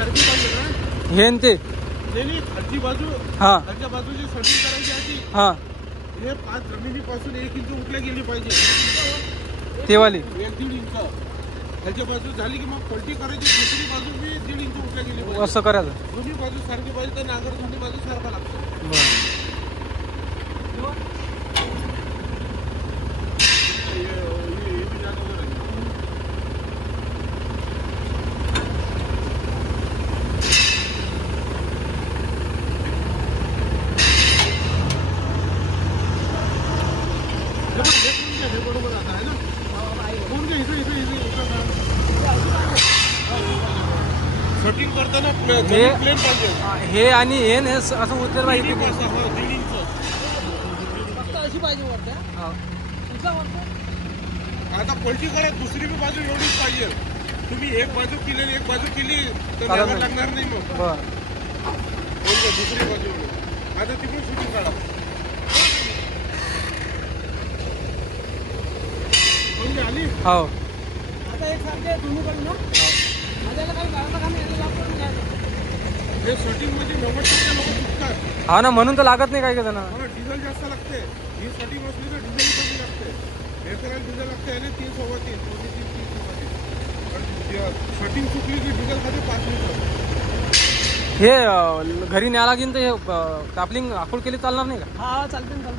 सारखी पाहिजे ना हे न ते नाही खालची बाजू हा खालच्या बाजूची सेटिंग करायची आधी हा हे 5 जमिनीपासून 1 इंच उठल्या गेली पाहिजे ते वाली 1-1.5 इंच खालच्या बाजू झाली की मग पलटी करायची दुसरी बाजू बी 1.5 इंच उठल्या गेली पाहिजे असं करायचं दोन्ही बाजू सारखी पाहिजे तर नांगर दोन्ही बाजू सारखा लागतो बरं बरोबर आता आहे ना शूटिंग करताना प्लेन पाहिजे हे आणि हे न असं उचल पाहिजे अशी पाहिजे वरती आता पलटी करा दुसरी बी बाजू एवढीच पाहिजे तुम्ही एक बाजू केली आणि एक बाजू केली तर नांगर लागणार नाही मग दुसरी बाजू आता तिकडून शूटिंग काढा आली हो आता एक सारखे दोन्ही कडून ना माझ्याला काही गाळाचं काम यायला लागतं हे शूटिंग मध्ये 90% लोक चुकतात हा ना म्हणून तर लागत नाही काही का जण डिझेल जास्त लागते ही शूटिंग असली तर डिझेल कमी लागते हे करायला डिझेल लागते आणि 3 शूटिंग चुकली की डिझेल मध्ये 5 लिटर हे घरी न्याय लागेल तर हे कापलिंग आखोड केली चालणार नाही का हा चालते ना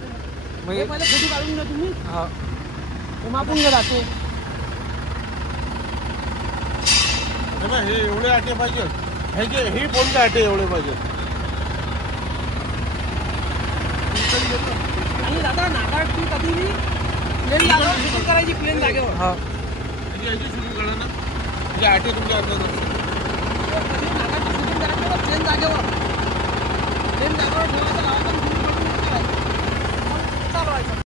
मग हे पहिले फोटो काढून घ्या तुम्ही हा हे मापून घ्या राहतो हे एवढे आटे पाहिजे हे कोणते आटे एवढे पाहिजे आणि दादा नागाची कधी प्लेन जागेवर शूटिंग करायची प्लेन जागेवर हा याची शूटिंग करा ना म्हणजे आटे तुमच्या अंदाज नागाची शूटिंग करायची प्लेन जागेवर ठेवायचं लावायचं चालवायचं